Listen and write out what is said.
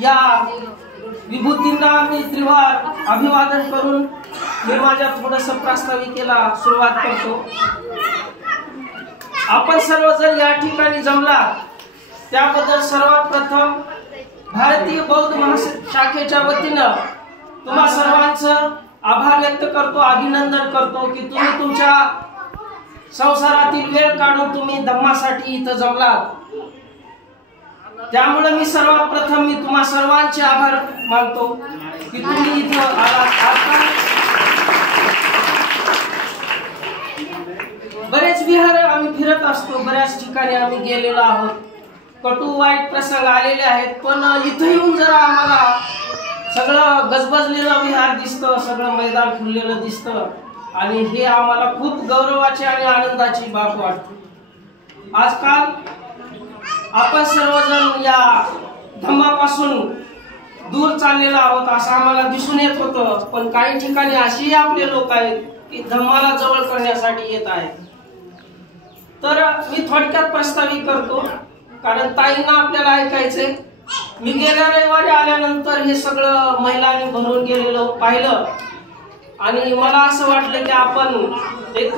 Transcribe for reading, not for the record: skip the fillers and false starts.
या विभूतींना मी त्रिवार अभिवादन करून मी माझ्या थोडंसं प्रास्ताविकेला सुरुवात करतो। आपण सर्वजण या ठिकाणी जमला त्याबद्दल सर्वात प्रथम भारतीय बौद्ध महाशाखेच्या वतीनं तुम्हा सर्वांचं आभार व्यक्त करतो, अभिनंदन करतो की तुम्ही तुमच्या संसारातील वेळ काढून तुम्ही धम्मासाठी इथं जमलात। त्यामुळे मी सर्वात प्रथम मी तुम्हा सर्वांचे आभार मानतो की तुम्ही इथं आलात। बरेच विहार आम्ही फिरत असतो, बऱ्याच ठिकाणी आम्ही गेलेलो आहोत, कटू वाईट प्रसंग आलेले आहेत, पण इथे येऊन जरा आम्हाला सगळं गजबजलेलं विहार दिसतं, सगळं मैदान खुललेलं दिसतं आणि हे आम्हाला खूप गौरवाची आणि आनंदाची बाब वाटते। आजकाल आपण सर्वजण या धम्मापासून दूर चाललेलो आहोत असं आम्हाला दिसून येत होतं, पण काही ठिकाणी अशी आपले लोक आहेत की धम्माला जवळ करण्यासाठी येत आहेत। तर मी थोडक्यात प्रस्तावित करतो कारण ताईंना आपल्याला ऐकायचंय। मी गेल्या रविवारी आल्यानंतर हे सगळं महिलांनी भरून गेलेलं पाहिलं आणि मला असं वाटलं की आपण एक